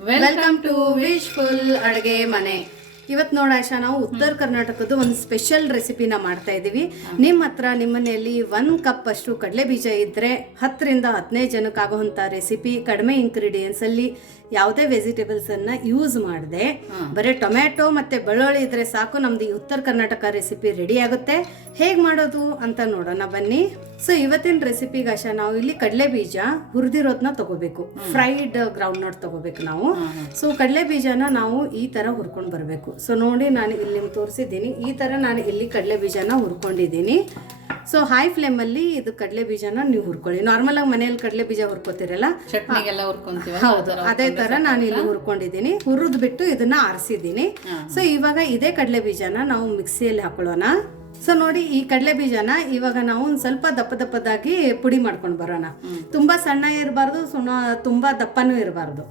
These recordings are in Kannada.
ವೆಲ್ಕಮ್ ಟು ವಿಶ್ಫುಲ್ ಅಡುಗೆ ಮನೆ. ಇವತ್ತು ನೋಡ ಆಶಾ ನಾವು ಉತ್ತರ ಕರ್ನಾಟಕದ ಒಂದು ಸ್ಪೆಷಲ್ ರೆಸಿಪಿನ ಮಾಡ್ತಾ ಇದ್ದೀವಿ ನಿಮ್ಮ ಹತ್ರ ನಿಮ್ಮ ಮನೆಯಲ್ಲಿ ಒಂದು ಕಪ್ ಅಷ್ಟು ಕಡಲೆ ಬೀಜ ಇದ್ದರೆ ಹತ್ತರಿಂದ ಹದಿನೈದು ಜನಕ್ಕೆ ಆಗುವಂಥ ರೆಸಿಪಿ ಕಡಿಮೆ ಇಂಗ್ರೀಡಿಯೆಂಟ್ಸ್ ಅಲ್ಲಿ ಯಾವುದೇ ವೆಜಿಟೇಬಲ್ಸ್ ಅನ್ನ ಯೂಸ್ ಮಾಡದೆ. ಬರೀ ಟೊಮ್ಯಾಟೊ ಮತ್ತೆ ಬೆಳ್ಳುಳ್ಳಿ ಇದ್ರೆ ಸಾಕು ನಮ್ದು ಈ ಉತ್ತರ ಕರ್ನಾಟಕ ರೆಸಿಪಿ ರೆಡಿ ಆಗುತ್ತೆ. ಹೇಗೆ ಮಾಡೋದು ಅಂತ ನೋಡೋಣ ಬನ್ನಿ. ಸೊ ಇವತ್ತಿನ ರೆಸಿಪಿಗಾಶ ನಾವು ಇಲ್ಲಿ ಕಡಲೆ ಬೀಜ ಹುರಿದಿರೋದನ್ನ ತಗೋಬೇಕು. ಫ್ರೈಡ್ ಗ್ರೌಂಡ್ ನಟ್ ತಗೋಬೇಕು ನಾವು. ಸೊ ಕಡಲೆ ಬೀಜನ ನಾವು ಈ ತರ ಹುರ್ಕೊಂಡು ಬರಬೇಕು. ಸೊ ನೋಡಿ ನಾನು ಇಲ್ಲಿ ನಿಮ್ಗೆ ತೋರಿಸಿದ್ದೀನಿ. ಈ ತರ ನಾನು ಇಲ್ಲಿ ಕಡಲೆ ಬೀಜನ ಹುರ್ಕೊಂಡಿದ್ದೀನಿ. ಸೊ ಹೈ ಫ್ಲೇಮಲ್ಲಿ ಇದು ಕಡಲೆ ಬೀಜನ ನೀವು ಹುರ್ಕೊಳ್ಳಿ. ನಾರ್ಮಲ್ ಆಗಿ ಮನೆಯಲ್ಲಿ ಕಡಲೆ ಬೀಜ ಹುರ್ಕೋತಿರಲ್ಲ? ಹೌದು. ಅದೇ ತರ ನಾನು ಇಲ್ಲಿ ಹುರ್ಕೊಂಡಿದ್ದೀನಿ. ಹುರಿದ್ ಬಿಟ್ಟು ಇದನ್ನ ಆರಿಸಿದ್ದೀನಿ. ಸೊ ಇವಾಗ ಇದೇ ಕಡಲೆ ಬೀಜನ ನಾವು ಮಿಕ್ಸಿಯಲ್ಲಿ ಹಾಕೊಳ್ಳೋಣ. ಸೊ ನೋಡಿ ಈ ಕಡಲೆ ಬೀಜನ ಇವಾಗ ನಾವು ಒಂದ್ ಸ್ವಲ್ಪ ದಪ್ಪ ದಪ್ಪದಾಗಿ ಪುಡಿ ಮಾಡ್ಕೊಂಡು ಬರೋಣ. ತುಂಬಾ ಸಣ್ಣ ಇರಬಾರ್ದು ಸುಣ ತುಂಬಾ ದಪ್ಪನೂ ಇರಬಾರ್ದು.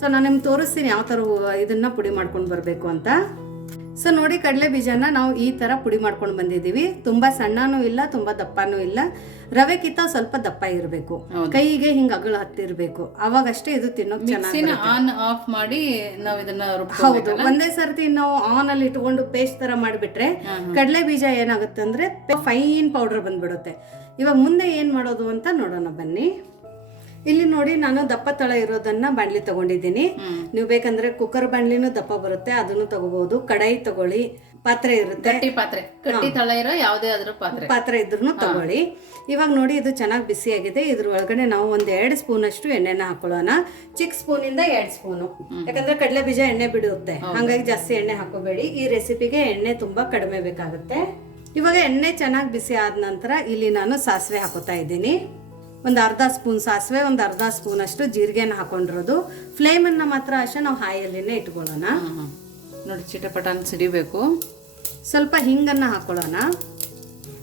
ಸೊ ನಾನು ನಿಮ್ಗೆ ತೋರಿಸ್ತೀನಿ ಯಾವ ಥರ ಇದನ್ನ ಪುಡಿ ಮಾಡ್ಕೊಂಡು ಬರಬೇಕು ಅಂತ. ಸೊ ನೋಡಿ ಕಡಲೆ ಬೀಜನ ನಾವು ಈ ತರ ಪುಡಿ ಮಾಡ್ಕೊಂಡು ಬಂದಿದ್ದೀವಿ. ತುಂಬಾ ಸಣ್ಣನೂ ಇಲ್ಲ ತುಂಬಾ ದಪ್ಪನೂ ಇಲ್ಲ. ರವೆಕ್ಕಿಂತ ಸ್ವಲ್ಪ ದಪ್ಪ ಇರಬೇಕು. ಕೈಗೆ ಹಿಂಗ ಅಗಳು ಹತ್ತಿರಬೇಕು. ಅವಾಗಷ್ಟೇ ಇದು ತಿನ್ನೋಕ್ ಆನ್ ಆಫ್ ಮಾಡಿ ನಾವು ಇದನ್ನ ಹೌದು. ಒಂದೇ ಸರ್ತಿ ನಾವು ಆನ್ ಅಲ್ಲಿ ಇಟ್ಕೊಂಡು ಪೇಸ್ಟ್ ತರ ಮಾಡಿಬಿಟ್ರೆ ಕಡಲೆ ಬೀಜ ಏನಾಗುತ್ತೆ ಅಂದ್ರೆ ಫೈನ್ ಪೌಡರ್ ಬಂದ್ಬಿಡುತ್ತೆ. ಇವಾಗ ಮುಂದೆ ಏನ್ ಮಾಡೋದು ಅಂತ ನೋಡೋಣ ಬನ್ನಿ. ಇಲ್ಲಿ ನೋಡಿ ನಾನು ದಪ್ಪ ತಳ ಇರೋದನ್ನ ಬಾಣ್ಲಿ ತಗೊಂಡಿದ್ದೀನಿ. ನೀವು ಬೇಕಂದ್ರೆ ಕುಕ್ಕರ್ ಬಾಣ್ಲಿನೂ ದಪ್ಪ ಬರುತ್ತೆ ಅದನ್ನು ತಗೋಬಹುದು. ಕಡಾಯಿ ತಗೊಳ್ಳಿ ಪಾತ್ರೆ ಇರುತ್ತೆ. ಪಾತ್ರೆ. ಕಟ್ಟಿ ತಳ ಇರೋ ಯಾವುದೇ ಆದ್ರೂ ಪಾತ್ರೆ. ಪಾತ್ರೆ ಇದ್ರೂ ತಗೊಳ್ಳಿ. ಇವಾಗ ನೋಡಿ ಇದು ಚೆನ್ನಾಗಿ ಬಿಸಿ ಆಗಿದೆ. ಇದ್ರ ಒಳಗಡೆ ನಾವು ಒಂದ್ ಎರಡು ಸ್ಪೂನ್ ಅಷ್ಟು ಎಣ್ಣೆನ ಹಾಕೊಳ್ಳೋಣ. ಚಿಕ್ಕ ಸ್ಪೂನ್ ಇಂದ ಎರಡ್ ಸ್ಪೂನು. ಯಾಕಂದ್ರೆ ಕಡಲೆ ಬೀಜ ಎಣ್ಣೆ ಬಿಡುತ್ತೆ. ಹಂಗಾಗಿ ಜಾಸ್ತಿ ಎಣ್ಣೆ ಹಾಕೋಬೇಡಿ. ಈ ರೆಸಿಪಿಗೆ ಎಣ್ಣೆ ತುಂಬಾ ಕಡಿಮೆ ಬೇಕಾಗುತ್ತೆ. ಇವಾಗ ಎಣ್ಣೆ ಚೆನ್ನಾಗಿ ಬಿಸಿ ಆದ ನಂತರ ಇಲ್ಲಿ ನಾನು ಸಾಸಿವೆ ಹಾಕೋತಾ ಇದ್ದೀನಿ. ಒಂದು ಅರ್ಧ ಸ್ಪೂನ್ ಸಾಸಿವೆ ಒಂದು ಅರ್ಧ ಸ್ಪೂನ್ ಅಷ್ಟು ಜೀರಿಗೆನ ಹಾಕೊಂಡಿರೋದು. ಫ್ಲೇಮನ್ನು ಮಾತ್ರ ಅಷ್ಟೇ ನಾವು ಹಾಯಲ್ಲಿನೇ ಇಟ್ಕೊಳ್ಳೋಣ. ನೋಡಿ ಚಿಟಪಟಾನ ಸಿಡಿಬೇಕು. ಸ್ವಲ್ಪ ಹಿಂಗನ್ನ ಹಾಕೊಳ್ಳೋಣ.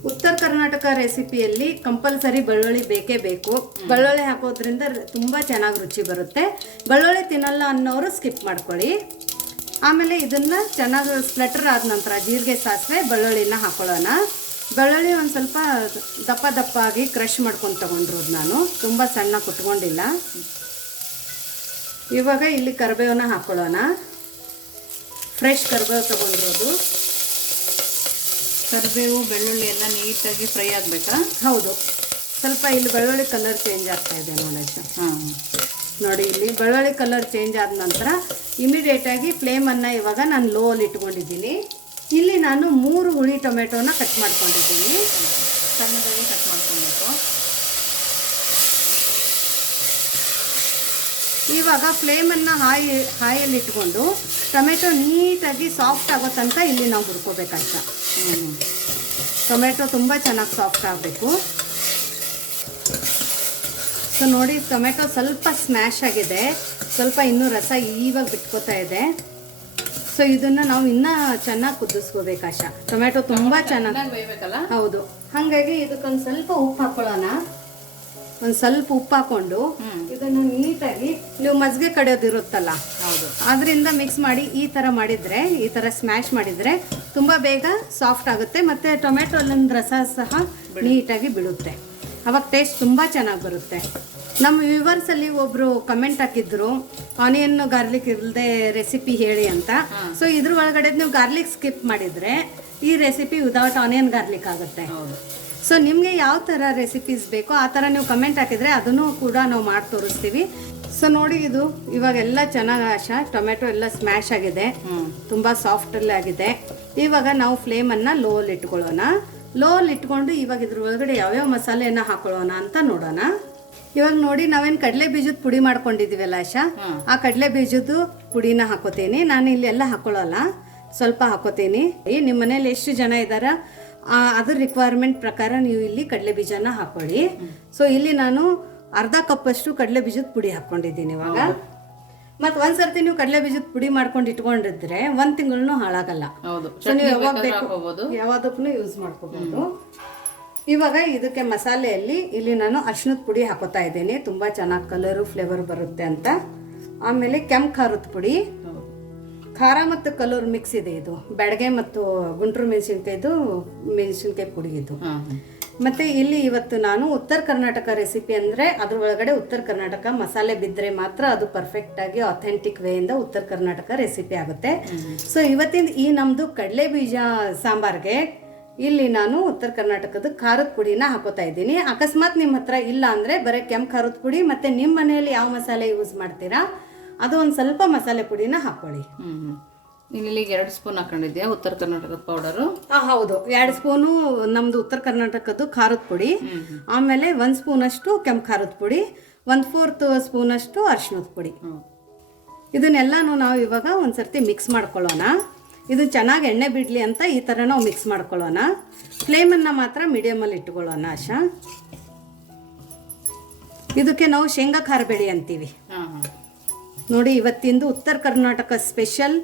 ಉತ್ತರ ಕರ್ನಾಟಕ ರೆಸಿಪಿಯಲ್ಲಿ ಕಂಪಲ್ಸರಿ ಬೆಳ್ಳುಳ್ಳಿ ಬೇಕೇ ಬೇಕು. ಬೆಳ್ಳುಳ್ಳಿ ಹಾಕೋದ್ರಿಂದ ತುಂಬ ತುಂಬಾ ಚೆನ್ನಾಗಿ ರುಚಿ ಬರುತ್ತೆ. ಬೆಳ್ಳುಳ್ಳಿ ತಿನ್ನಲ್ಲ ಅನ್ನೋರು ಸ್ಕಿಪ್ ಮಾಡ್ಕೊಳ್ಳಿ. ಆಮೇಲೆ ಇದನ್ನ ಚೆನ್ನಾಗಿ ಸ್ಪ್ಲೆಟರ್ ಆದ ನಂತರ ಜೀರಿಗೆ ಸಾಸಿವೆ ಬೆಳ್ಳುಳ್ಳಿನ ಹಾಕೊಳ್ಳೋಣ. ಬೆಳ್ಳುಳ್ಳಿ ಒಂದು ಸ್ವಲ್ಪ ದಪ್ಪ ದಪ್ಪ ಆಗಿ ಕ್ರಷ್ ಮಾಡ್ಕೊಂಡು ತೊಗೊಂಡಿರೋದು ನಾನು. ತುಂಬ ಸಣ್ಣ ಕುಟ್ಕೊಂಡಿಲ್ಲ. ಇವಾಗ ಇಲ್ಲಿ ಕರಿಬೇವನ್ನ ಹಾಕೊಳ್ಳೋಣ. ಫ್ರೆಶ್ ಕರಿಬೇವು ತೊಗೊಂಡಿರೋದು ಕರಿಬೇವು ಬೆಳ್ಳುಳ್ಳಿ ಎಲ್ಲ ನೀಟಾಗಿ ಫ್ರೈ ಆಗಬೇಕಾ? ಹೌದು. ಸ್ವಲ್ಪ ಇಲ್ಲಿ ಬೆಳ್ಳುಳ್ಳಿ ಕಲರ್ ಚೇಂಜ್ ಆಗ್ತಾ ಇದೆ ನೋಡಿ. ಹಾ. ನೋಡಿ ಇಲ್ಲಿ ಬೆಳ್ಳುಳ್ಳಿ ಕಲರ್ ಚೇಂಜ್ ಆದ ನಂತರ ಇಮಿಡಿಯೇಟಾಗಿ ಫ್ಲೇಮನ್ನು ಇವಾಗ ನಾನು ಲೋಲಿ ಇಟ್ಕೊಂಡಿದ್ದೀನಿ. ಇಲ್ಲಿ ನಾನು ಮೂರು ಹುಳಿ ಟೊಮೆಟೊನ ಕಟ್ ಮಾಡ್ಕೊಂಡಿದ್ದೀನಿ. ಸಣ್ಣದಾಗಿ ಕಟ್ ಮಾಡ್ಕೊಬೇಕು. ಇವಾಗ ಫ್ಲೇಮನ್ನು ಹಾಯ್ ಹಾಯಲ್ಲಿ ಇಟ್ಕೊಂಡು ಟೊಮೆಟೊ ನೀಟಾಗಿ ಸಾಫ್ಟ್ ಆಗೋ ತನಕ ಇಲ್ಲಿ ನಾವು ಹುರ್ಕೋಬೇಕಂತ ಟೊಮೆಟೊ ತುಂಬ ಚೆನ್ನಾಗಿ ಸಾಫ್ಟ್ ಆಗಬೇಕು. ಸೊ ನೋಡಿ ಟೊಮೆಟೊ ಸ್ವಲ್ಪ ಸ್ಮ್ಯಾಶ್ ಆಗಿದೆ. ಸ್ವಲ್ಪ ಇನ್ನೂ ರಸ ಇವಾಗ ಬಿಟ್ಕೋತಾ ಇದೆ. ಸೊ ಇದನ್ನ ನಾವು ಇನ್ನ ಚೆನ್ನಾಗಿ ಕುದಿಸ್ಕೋಬೇಕು ಆಶಾ. ಟೊಮೆಟೊ ತುಂಬಾ ಚೆನ್ನಾಗಿ ಹೌದು. ಹಾಗಾಗಿ ಇದಕ್ಕೊಂದು ಸ್ವಲ್ಪ ಉಪ್ಪು ಹಾಕೊಳ್ಳೋಣ. ಒಂದು ಸ್ವಲ್ಪ ಉಪ್ಪು ಹಾಕೊಂಡು ಇದನ್ನು ನೀಟಾಗಿ ನೀವು ಮಜ್ಗೆ ಕಡಿಯೋದಿರುತ್ತಲ್ಲ ಹೌದು. ಅದರಿಂದ ಮಿಕ್ಸ್ ಮಾಡಿ ಈ ಥರ ಮಾಡಿದರೆ ಈ ಥರ ಸ್ಮ್ಯಾಶ್ ಮಾಡಿದರೆ ತುಂಬ ಬೇಗ ಸಾಫ್ಟ್ ಆಗುತ್ತೆ ಮತ್ತು ಟೊಮೆಟೊಲಿಂದ ರಸ ಸಹ ನೀಟಾಗಿ ಬಿಡುತ್ತೆ ಅವಾಗ ಟೇಸ್ಟ್ ತುಂಬ ಚೆನ್ನಾಗಿ ಬರುತ್ತೆ. ನಮ್ಮ ವ್ಯೂವರ್ಸಲ್ಲಿ ಒಬ್ಬರು ಕಮೆಂಟ್ ಹಾಕಿದ್ರು ಆನಿಯನ್ ಗಾರ್ಲಿಕ್ ಇಲ್ಲದೆ ರೆಸಿಪಿ ಹೇಳಿ ಅಂತ. ಸೊ ಇದ್ರ ಒಳಗಡೆ ನೀವು ಗಾರ್ಲಿಕ್ ಸ್ಕಿಪ್ ಮಾಡಿದರೆ ಈ ರೆಸಿಪಿ ವಿದೌಟ್ ಆನಿಯನ್ ಗಾರ್ಲಿಕ್ ಆಗುತ್ತೆ. ಸೊ ನಿಮಗೆ ಯಾವ ಥರ ರೆಸಿಪೀಸ್ ಬೇಕೋ ಆ ಥರ ನೀವು ಕಮೆಂಟ್ ಹಾಕಿದರೆ ಅದನ್ನು ಕೂಡ ನಾವು ಮಾಡಿ ತೋರಿಸ್ತೀವಿ. ಸೊ ನೋಡಿ ಇದು ಇವಾಗೆಲ್ಲ ಚೆನ್ನಾಗಿ ಆಶಾ ಟೊಮೆಟೊ ಎಲ್ಲ ಸ್ಮ್ಯಾಶ್ ಆಗಿದೆ. ತುಂಬ ಸಾಫ್ಟಲ್ಲಿ ಆಗಿದೆ. ಇವಾಗ ನಾವು ಫ್ಲೇಮನ್ನು ಲೋ ಅಲ್ಲಿ ಇಟ್ಕೊಳ್ಳೋಣ. ಲೋ ಅಲ್ಲಿ ಇಟ್ಕೊಂಡು ಇವಾಗ ಇದ್ರ ಒಳಗಡೆ ಯಾವ್ಯಾವ ಮಸಾಲೆಯನ್ನು ಹಾಕೊಳ್ಳೋಣ ಅಂತ ನೋಡೋಣ. ಇವಾಗ ನೋಡಿ ನಾವೇನು ಕಡಲೆ ಬೀಜದ ಪುಡಿ ಮಾಡ್ಕೊಂಡಿದ್ದೀವಲ್ಲ ಆಶಾ? ಆ ಕಡಲೆ ಬೀಜದ ಪುಡಿನ ಹಾಕೋತೀನಿ. ನಾನು ಇಲ್ಲಿ ಎಲ್ಲ ಹಾಕೊಳ್ಳಲ್ಲ. ಸ್ವಲ್ಪ ಹಾಕೋತೀನಿ. ನಿಮ್ಮ ಮನೇಲಿ ಎಷ್ಟು ಜನ ಇದ್ದಾರ? ಅದ್ರ ರಿಕ್ವೈರ್ಮೆಂಟ್ ಪ್ರಕಾರ ನೀವು ಇಲ್ಲಿ ಕಡಲೆ ಬೀಜನ ಹಾಕೊಳ್ಳಿ. ಸೊ ಇಲ್ಲಿ ನಾನು ಅರ್ಧ ಕಪ್ಪಷ್ಟು ಕಡಲೆ ಬೀಜದ ಪುಡಿ ಹಾಕ್ಕೊಂಡಿದ್ದೀನಿ ಇವಾಗ. ಮತ್ತೆ ಒಂದ್ಸರ್ತಿ ನೀವು ಕಡಲೆ ಬೀಜದ ಪುಡಿ ಮಾಡ್ಕೊಂಡು ಇಟ್ಕೊಂಡಿದ್ರೆ ಒಂದ್ ತಿಂಗಳು ಹಾಳಾಗಲ್ಲ. ಹೌದು. ಸೊ ನೀವು ಯಾವಾಗ ಬೇಕು ಯಾವ್ದಕ್ಕೂ ಯೂಸ್ ಮಾಡ್ಕೋಬಹುದು ಇವಾಗ ಇದಕ್ಕೆ ಮಸಾಲೆಯಲ್ಲಿ ಇಲ್ಲಿ ನಾನು ಅರ್ಶಿನದ ಪುಡಿ ಹಾಕೋತಾ ಇದ್ದೀನಿ. ತುಂಬ ಚೆನ್ನಾಗಿ ಕಲರು ಫ್ಲೇವರ್ ಬರುತ್ತೆ ಅಂತ. ಆಮೇಲೆ ಕೆಂಪು ಖಾರದ ಪುಡಿ. ಖಾರ ಮತ್ತು ಕಲರ್ ಮಿಕ್ಸ್ ಇದೆ ಇದು. ಬೆಳಗ್ಗೆ ಮತ್ತು ಗುಂಟೂರು ಮೆಣಸಿನ್ಕಾಯ್ದು ಮೆಣಸಿನ್ಕಾಯಿ ಪುಡಿ ಇದು. ಮತ್ತೆ ಇಲ್ಲಿ ಇವತ್ತು ನಾನು ಉತ್ತರ ಕರ್ನಾಟಕ ರೆಸಿಪಿ ಅಂದರೆ ಅದ್ರ ಒಳಗಡೆ ಉತ್ತರ ಕರ್ನಾಟಕ ಮಸಾಲೆ ಬಿದ್ದರೆ ಮಾತ್ರ ಅದು ಪರ್ಫೆಕ್ಟ್ ಆಗಿ ಅಥೆಂಟಿಕ್ ವೇಯಿಂದ ಉತ್ತರ ಕರ್ನಾಟಕ ರೆಸಿಪಿ ಆಗುತ್ತೆ. ಸೊ ಇವತ್ತಿನ ಈ ನಮ್ಮದು ಕಡಲೆ ಬೀಜ ಸಾಂಬಾರ್ಗೆ ಇಲ್ಲಿ ನಾನು ಉತ್ತರ ಕರ್ನಾಟಕದ ಖಾರದ ಪುಡಿನ ಹಾಕೋತಾ ಇದ್ದೀನಿ. ಅಕಸ್ಮಾತ್ ನಿಮ್ಮ ಹತ್ರ ಇಲ್ಲ ಅಂದರೆ ಬರೀ ಕೆಂಪು ಖಾರದ ಪುಡಿ ಮತ್ತು ನಿಮ್ಮ ಮನೆಯಲ್ಲಿ ಯಾವ ಮಸಾಲೆ ಯೂಸ್ ಮಾಡ್ತೀರಾ? ಅದು ಒಂದು ಸ್ವಲ್ಪ ಮಸಾಲೆ ಪುಡಿನ ಹಾಕ್ಕೊಳ್ಳಿ ಇಲ್ಲಿ ಎರಡು ಸ್ಪೂನ್ ಹಾಕೊಂಡಿದ್ಯಾ? ಉತ್ತರ ಕರ್ನಾಟಕದ ಪೌಡರು ಹಾಂ ಹೌದು. ಎರಡು ಸ್ಪೂನು ನಮ್ದು ಉತ್ತರ ಕರ್ನಾಟಕದ್ದು ಖಾರದ ಪುಡಿ. ಆಮೇಲೆ ಒಂದು ಸ್ಪೂನಷ್ಟು ಕೆಂಪು ಖಾರದ ಪುಡಿ. ಒಂದು ಫೋರ್ತ್ ಸ್ಪೂನಷ್ಟು ಅರಿಶಿಣದ ಪುಡಿ. ಇದನ್ನೆಲ್ಲನೂ ನಾವು ಇವಾಗ ಒಂದು ಸರ್ತಿ ಮಿಕ್ಸ್ ಮಾಡ್ಕೊಳ್ಳೋಣ. ಇದು ಚೆನ್ನಾಗಿ ಎಣ್ಣೆ ಬಿಡಲಿ ಅಂತ ಈ ಥರ ನಾವು ಮಿಕ್ಸ್ ಮಾಡ್ಕೊಳ್ಳೋಣ. ಫ್ಲೇಮನ್ನು ಮಾತ್ರ ಮೀಡಿಯಮಲ್ಲಿ ಇಟ್ಕೊಳ್ಳೋಣ ಆಶಾ. ಇದಕ್ಕೆ ನಾವು ಶೇಂಗಾ ಖಾರ ಬೆಳೆ ಅಂತೀವಿ ನೋಡಿ ಇವತ್ತಿಂದು ಉತ್ತರ ಕರ್ನಾಟಕ ಸ್ಪೆಷಲ್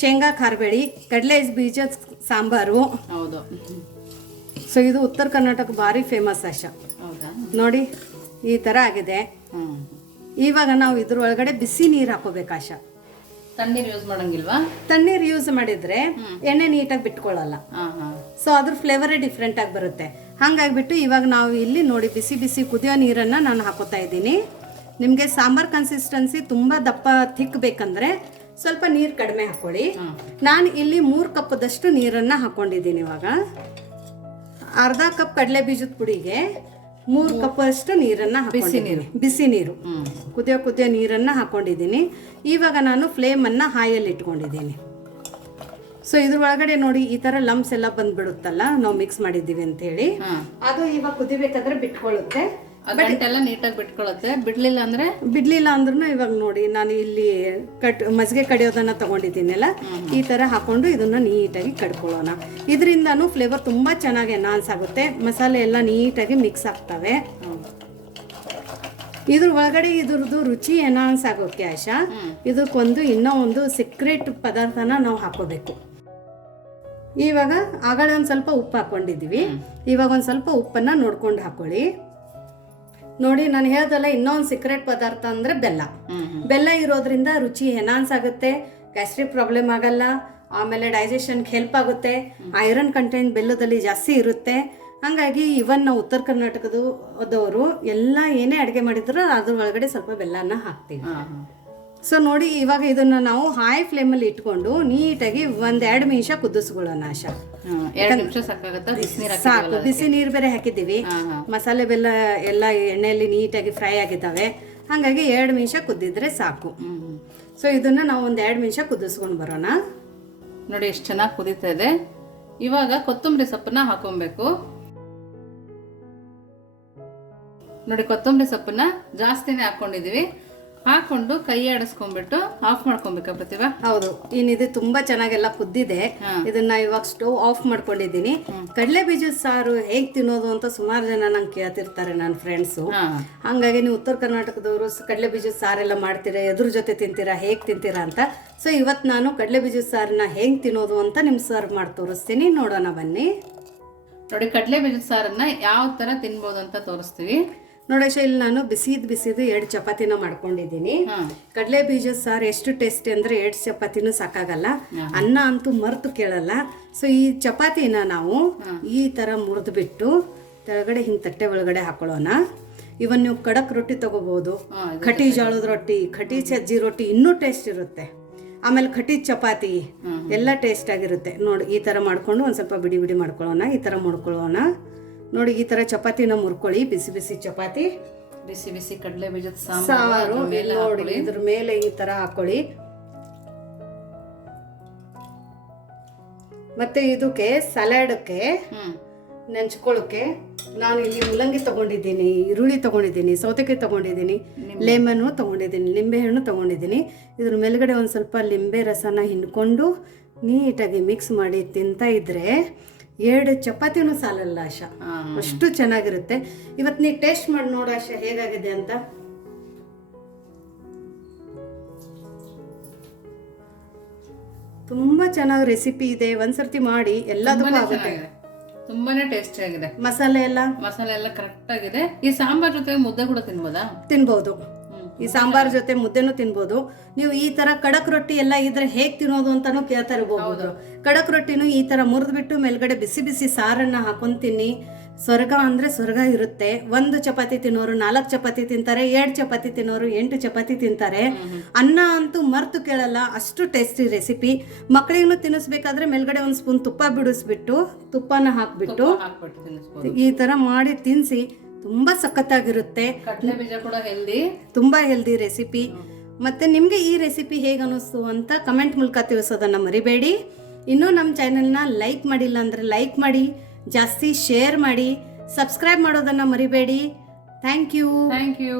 ಶೇಂಗಾ ಖಾರಬೇಳಿ ಕಡಲೆ ಬೀಜ ಸಾಂಬಾರು. ಹೌದು. ಸೊ ಇದು ಉತ್ತರ ಕರ್ನಾಟಕ ಭಾರಿ ಫೇಮಸ್ ಆಶಾ. ಹೌದಾ? ನೋಡಿ ಈ ಥರ ಆಗಿದೆ. ಇವಾಗ ನಾವು ಇದ್ರ ಒಳಗಡೆ ಬಿಸಿ ನೀರು ಹಾಕೋಬೇಕು ಆಶಾ. ತಣ್ಣೀರು ಯೂಸ್ ಮಾಡಂಗಿಲ್ವಾ? ತಣ್ಣೀರು ಯೂಸ್ ಮಾಡಿದ್ರೆ ಎಣ್ಣೆ ನೀಟಾಗಿ ಬಿಟ್ಕೊಳ್ಳಲ್ಲ ಸೊ ಅದ್ರ ಫ್ಲೇವರೇ ಡಿಫ್ರೆಂಟ್ ಆಗಿ ಬರುತ್ತೆ. ಹಾಗಾಗಿಬಿಟ್ಟು ಇವಾಗ ನಾವು ಇಲ್ಲಿ ನೋಡಿ ಬಿಸಿ ಬಿಸಿ ಕುದಿಯೋ ನೀರನ್ನು ನಾನು ಹಾಕೋತಾ ಇದ್ದೀನಿ. ನಿಮಗೆ ಸಾಂಬಾರ್ ಕನ್ಸಿಸ್ಟೆನ್ಸಿ ತುಂಬ ದಪ್ಪ ಥಿಕ್ ಬೇಕಂದ್ರೆ ಸ್ವಲ್ಪ ನೀರು ಕಡಿಮೆ ಹಾಕೊಳ್ಳಿ. ನಾನು ಇಲ್ಲಿ ಮೂರು ಕಪ್ಪದಷ್ಟು ನೀರನ್ನು ಹಾಕೊಂಡಿದ್ದೀನಿ ಇವಾಗ. ಅರ್ಧ ಕಪ್ ಕಡಲೆ ಬೀಜದ ಪುಡಿಗೆ ಮೂರು ಕಪ್ಪಷ್ಟು ನೀರನ್ನು ಬಿಸಿ ನೀರು. ಬಿಸಿ ನೀರು. ಕುದಿಯೋ ಕುದಿಯೋ ನೀರನ್ನು ಹಾಕೊಂಡಿದ್ದೀನಿ. ಇವಾಗ ನಾನು ಫ್ಲೇಮನ್ನು ಹಾಯಲ್ಲಿ ಇಟ್ಕೊಂಡಿದ್ದೀನಿ. ಸೊ ಇದ್ರ ಒಳಗಡೆ ನೋಡಿ ಈ ಥರ ಲಂಬ್ಸ್ ಎಲ್ಲ ಬಂದ್ಬಿಡುತ್ತಲ್ಲ ನಾವು ಮಿಕ್ಸ್ ಮಾಡಿದ್ದೀವಿ ಅಂತ ಹೇಳಿ ಅದು ಇವಾಗ ಕುದಿಬೇಕಾದ್ರೆ ಬಿಟ್ಕೊಳ್ಳುತ್ತೆ. ಗಂಟೆಲ್ಲ ನೀಟಾಗಿ ಬಿಟ್ಕೊಳ್ಳುತ್ತೆ ಬಿಡ್ಲಿಲ್ಲ ಅಂದ್ರೆ? ಬಿಡ್ಲಿಲ್ಲ ಅಂದ್ರೂ ಇವಾಗ ನೋಡಿ ನಾನು ಇಲ್ಲಿ ಕಟ್ ಮಜ್ಜಿಗೆ ಕಡಿಯೋದನ್ನ ತಗೊಂಡಿದ್ದೀನಲ್ಲ ಈ ತರ ಹಾಕೊಂಡು ಇದನ್ನ ನೀಟಾಗಿ ಕಡ್ಕೊಳ್ಳೋಣ. ಇದರಿಂದನೂ ಫ್ಲೇವರ್ ತುಂಬಾ ಚೆನ್ನಾಗಿ ಎನ್ಹಾನ್ಸ್ ಆಗುತ್ತೆ. ಮಸಾಲೆ ಎಲ್ಲ ನೀಟಾಗಿ ಮಿಕ್ಸ್ ಆಗ್ತವೆ. ಇದ್ರ ಒಳಗಡೆ ಇದ್ರದ್ದು ರುಚಿ ಎನ್ಹಾನ್ಸ್ ಆಗೋಕೆ ಆಶಾ ಇದಕ್ಕೊಂದು ಇನ್ನೂ ಒಂದು ಸೀಕ್ರೆಟ್ ಪದಾರ್ಥನ ನಾವು ಹಾಕೋಬೇಕು. ಇವಾಗ ಆಗಳ ಒಂದು ಸ್ವಲ್ಪ ಉಪ್ಪು ಹಾಕೊಂಡಿದ್ದೀವಿ. ಇವಾಗ ಒಂದು ಸ್ವಲ್ಪ ಉಪ್ಪನ್ನು ನೋಡ್ಕೊಂಡು ಹಾಕೊಳ್ಳಿ. ನೋಡಿ ನಾನು ಹೇಳ್ದಲ್ಲ ಇನ್ನೊಂದು ಸೀಕ್ರೆಟ್ ಪದಾರ್ಥ ಅಂದ್ರೆ ಬೆಲ್ಲ. ಬೆಲ್ಲ ಇರೋದ್ರಿಂದ ರುಚಿ ಎನ್ಹಾನ್ಸ್ ಆಗುತ್ತೆ ಗ್ಯಾಸ್ಟ್ರಿಕ್ ಪ್ರಾಬ್ಲಮ್ ಆಗಲ್ಲ ಆಮೇಲೆ ಡೈಜೆಷನ್ಗೆ ಹೆಲ್ಪ್ ಆಗುತ್ತೆ ಐರನ್ ಕಂಟೆಂಟ್ ಬೆಲ್ಲದಲ್ಲಿ ಜಾಸ್ತಿ ಇರುತ್ತೆ. ಹಾಗಾಗಿ ಇವನ್ ನಾವು ಉತ್ತರ ಕರ್ನಾಟಕದವರು ಎಲ್ಲ ಏನೇ ಅಡುಗೆ ಮಾಡಿದ್ರು ಅದ್ರ ಒಳಗಡೆ ಸ್ವಲ್ಪ ಬೆಲ್ಲನ ಹಾಕ್ತೀವಿ. ಸೊ ನೋಡಿ ಇವಾಗ ಇದನ್ನ ನಾವು ಹೈ ಫ್ಲೇಮಲ್ಲಿ ಇಟ್ಕೊಂಡು ನೀಟಾಗಿ ಒಂದೆರಡು ನಿಮಿಷ ಕುದಿಸ್ಕೊಳ್ಳೋಣ ಆಶಾ. ಎರಡು ನಿಮಿಷ ಸಾಕಾಗುತ್ತೆ? ಸಾಕು ಬಿಸಿ ನೀರು ಬೇರೆ ಹಾಕಿದ್ದೀವಿ. ಮಸಾಲೆ ಬೆಲ್ಲ ಎಲ್ಲ ಎಣ್ಣೆಯಲ್ಲಿ ನೀಟಾಗಿ ಫ್ರೈ ಆಗಿದ್ದಾವೆ. ಹಾಗಾಗಿ ಎರಡು ನಿಮಿಷ ಕುದ್ದಿದ್ರೆ ಸಾಕು. ಸೊ ಇದನ್ನ ನಾವು ಒಂದು ಎರಡು ನಿಮಿಷ ಕುದಿಸ್ಕೊಂಡು ಬರೋಣ. ನೋಡಿ ಎಷ್ಟು ಚೆನ್ನಾಗಿ ಕುದೀತಾ ಇದೆ. ಇವಾಗ ಕೊತ್ತಂಬರಿ ಸೊಪ್ಪನ್ನ ಹಾಕೊಬೇಕು. ನೋಡಿ ಕೊತ್ತಂಬರಿ ಸೊಪ್ಪನ್ನ ಜಾಸ್ತಿನೇ ಹಾಕೊಂಡಿದೀವಿ. ಹಾಕೊಂಡು ಕೈ ಆಡಿಸ್ಕೊಂಡ್ಬಿಟ್ಟು ಆಫ್ ಮಾಡ್ಕೊಬೇಕಾ ಪ್ರತಿಭಾ ಹೌದು. ಇನ್ ಇದು ತುಂಬಾ ಚೆನ್ನಾಗೆಲ್ಲ ಕುದ್ದಿದೆ. ಇದನ್ನ ಇವಾಗ ಸ್ಟವ್ ಆಫ್ ಮಾಡ್ಕೊಂಡಿದ್ದೀನಿ. ಕಡಲೆ ಬೀಜದ ಸಾರು ಹೇಗ್ ತಿನ್ನೋದು ಅಂತ ಸುಮಾರು ಜನ ನಂಗೆ ಕೇಳ್ತಿರ್ತಾರೆ ನನ್ನ ಫ್ರೆಂಡ್ಸು ಹಂಗಾಗಿ ನೀವು ಉತ್ತರ ಕರ್ನಾಟಕದವರು ಕಡಲೆ ಬೀಜದ ಸಾರೆಲ್ಲ ಮಾಡ್ತೀರಾ ಎದ್ರ ಜೊತೆ ತಿಂತೀರಾ ಹೇಗ್ ತಿಂತೀರಾ ಅಂತ. ಸೊ ಇವತ್ತು ನಾನು ಕಡಲೆ ಬೀಜದ ಸಾರನ್ನ ಹೆಂಗ್ ತಿನ್ನೋದು ಅಂತ ನಿಮ್ ಸರ್ವ್ ಮಾಡಿ ತೋರಿಸ್ತೀನಿ. ನೋಡೋಣ ಬನ್ನಿ. ನೋಡಿ ಕಡಲೆ ಬೀಜದ ಸಾರನ್ನ ಯಾವ ತರ ತಿನ್ಬೋದು ಅಂತ ತೋರಿಸ್ತೀವಿ. ನೋಡೇಶ ಇಲ್ಲಿ ನಾನು ಬಿಸಿದ್ ಬಿಸಿದು ಎರಡು ಚಪಾತಿನ ಮಾಡ್ಕೊಂಡಿದ್ದೀನಿ. ಕಡಲೆ ಬೀಜ ಸಾರು ಎಷ್ಟು ಟೇಸ್ಟಿ ಅಂದರೆ ಎರಡು ಚಪಾತಿನೂ ಸಾಕಾಗಲ್ಲ. ಅನ್ನ ಅಂತೂ ಮರೆತು ಕೇಳಲ್ಲ. ಸೊ ಈ ಚಪಾತಿನ ನಾವು ಈ ಥರ ಮುರಿದು ಬಿಟ್ಟು ತೆಳಗಡೆ ಹಿಂಗೆ ತಟ್ಟೆ ಒಳಗಡೆ ಹಾಕೊಳ್ಳೋಣ. ಇವನ್ ನೀವು ಕಡಕ್ ರೊಟ್ಟಿ ತಗೋಬೋದು. ಹಾಂ ಖಟಿ ಜೋಳದ ರೊಟ್ಟಿ ಖಟಿ ಸಜ್ಜಿ ರೊಟ್ಟಿ ಇನ್ನೂ ಟೇಸ್ಟ್ ಇರುತ್ತೆ. ಆಮೇಲೆ ಖಟಿ ಚಪಾತಿ ಎಲ್ಲ ಟೇಸ್ಟ್ ಆಗಿರುತ್ತೆ. ನೋಡಿ ಈ ಥರ ಮಾಡ್ಕೊಂಡು ಒಂದು ಸ್ವಲ್ಪ ಬಿಡಿ ಬಿಡಿ ಮಾಡ್ಕೊಳ್ಳೋಣ ಈ ಥರ ಮಾಡ್ಕೊಳ್ಳೋಣ. ನೋಡಿ ಈ ಥರ ಚಪಾತಿನ ಮುರ್ಕೊಳ್ಳಿ ಬಿಸಿ ಬಿಸಿ ಚಪಾತಿ. ಬಿಸಿ ಬಿಸಿ ಕಡಲೆ ಬೀಜದ ಸಾಂಬಾರು ನೋಡಿ ಇದ್ರ ಮೇಲೆ ಈ ತರ ಹಾಕೊಳ್ಳಿ. ಮತ್ತೆ ಇದಕ್ಕೆ ಸಲಾಡಕ್ಕೆ ಹ್ಮ್. ನೆಂಚ್ಕೊಳ್ಳೋಕೆ ನಾನು ಇಲ್ಲಿ ಮುಲಂಗಿ ತಗೊಂಡಿದ್ದೀನಿ ಈರುಳ್ಳಿ ತಗೊಂಡಿದ್ದೀನಿ ಸೌತೆಕಾಯಿ ತಗೊಂಡಿದ್ದೀನಿ ಲೆಮನ್ನು ತಗೊಂಡಿದ್ದೀನಿ ನಿಂಬೆಹಣ್ಣು ತಗೊಂಡಿದ್ದೀನಿ. ಇದ್ರ ಮೇಲ್ಗಡೆ ಒಂದು ಸ್ವಲ್ಪ ಲಿಂಬೆ ರಸನ ಹಿಂಡ್ಕೊಂಡು ನೀಟಾಗಿ ಮಿಕ್ಸ್ ಮಾಡಿ ತಿಂತಾ ಇದ್ರೆ ಎರಡು ಚಪಾತಿನೂ ಸಾಲಲ್ಲ ಆಶಾ. ಅಷ್ಟು ಚೆನ್ನಾಗಿರುತ್ತೆ. ಇವತ್ತು ನೀ ಟೇಸ್ಟ್ ಮಾಡಿ ನೋಡು ಆಶಾ ಹೇಗಾಗಿದೆ ಅಂತ. ತುಂಬಾ ಚೆನ್ನಾಗಿ ರೆಸಿಪಿ ಇದೆ. ಒಂದ್ಸರ್ತಿ ಮಾಡಿ ಎಲ್ಲದಕ್ಕೂ ಆಗುತ್ತೆ. ತುಂಬಾನೇ ಟೇಸ್ಟಿ ಆಗಿದೆ. ಮಸಾಲೆ ಎಲ್ಲ? ಮಸಾಲೆ ಎಲ್ಲ ಕರೆಕ್ಟ್ ಆಗಿದೆ. ಈ ಸಾಂಬಾರ್ ಜೊತೆ ಮುದ್ದೆ ಕೂಡ ತಿನ್ಬೋದಾ? ಹ್ಮ್. ಈ ಸಾಂಬಾರ್ ಜೊತೆ ಮುದ್ದೆನೂ ತಿನ್ಬೋದು. ನೀವು ಈ ತರ ಕಡಕ್ ರೊಟ್ಟಿ ಎಲ್ಲ ಇದ್ರೆ ಹೇಗ್ ತಿನ್ನೋದು ಅಂತಾನು ಕೇಳ್ತಾ ಇರ್ಬೋದು ಕಡಕ್ ರೊಟ್ಟಿನೂ ಈ ತರ ಮುರಿದ್ಬಿಟ್ಟು ಮೇಲ್ಗಡೆ ಬಿಸಿ ಬಿಸಿ ಸಾರನ್ನ ಹಾಕೊಂಡ್ ತಿನ್ನಿ. ಸ್ವರ್ಗ ಅಂದರೆ ಸ್ವರ್ಗ ಇರುತ್ತೆ. ಒಂದು ಚಪಾತಿ ತಿನ್ನೋರು ನಾಲ್ಕು ಚಪಾತಿ ತಿಂತಾರೆ ಎರಡು ಚಪಾತಿ ತಿನ್ನೋರು ಎಂಟು ಚಪಾತಿ ತಿಂತಾರೆ. ಅನ್ನ ಅಂತೂ ಮರ್ತು ಕೇಳಲ್ಲ ಅಷ್ಟು ಟೇಸ್ಟಿ ರೆಸಿಪಿ. ಮಕ್ಕಳಿಗೂ ತಿನ್ನಿಸ್ಬೇಕಾದ್ರೆ ಮೇಲ್ಗಡೆ ಒಂದು ಸ್ಪೂನ್ ತುಪ್ಪ ಬಿಡಿಸ್ಬಿಟ್ಟು ತುಪ್ಪನ ಹಾಕ್ಬಿಟ್ಟು ಹಾಕ್ಬಿಟ್ಟು ಈ ಥರ ಮಾಡಿ ತಿನ್ನಿಸಿ ತುಂಬ ಸಖತ್ತಾಗಿರುತ್ತೆ. ಕಡಲೆ ಬೀಜ ಕೂಡ ಹೆಲ್ದಿ ತುಂಬ ಹೆಲ್ದಿ ರೆಸಿಪಿ ಮತ್ತು ನಿಮಗೆ ಈ ರೆಸಿಪಿ ಹೇಗೆ ಅನ್ನಿಸ್ತು ಅಂತ ಕಮೆಂಟ್ ಮೂಲಕ ತಿಳಿಸೋದನ್ನು ಮರಿಬೇಡಿ. ಇನ್ನೂ ನಮ್ಮ ಚಾನೆಲ್ನ ಲೈಕ್ ಮಾಡಿಲ್ಲ ಅಂದರೆ ಲೈಕ್ ಮಾಡಿ ಜಾಸ್ತಿ ಶೇರ್ ಮಾಡಿ ಸಬ್ಸ್ಕ್ರೈಬ್ ಮಾಡೋದನ್ನು ಮರಿಬೇಡಿ. Thank you thank you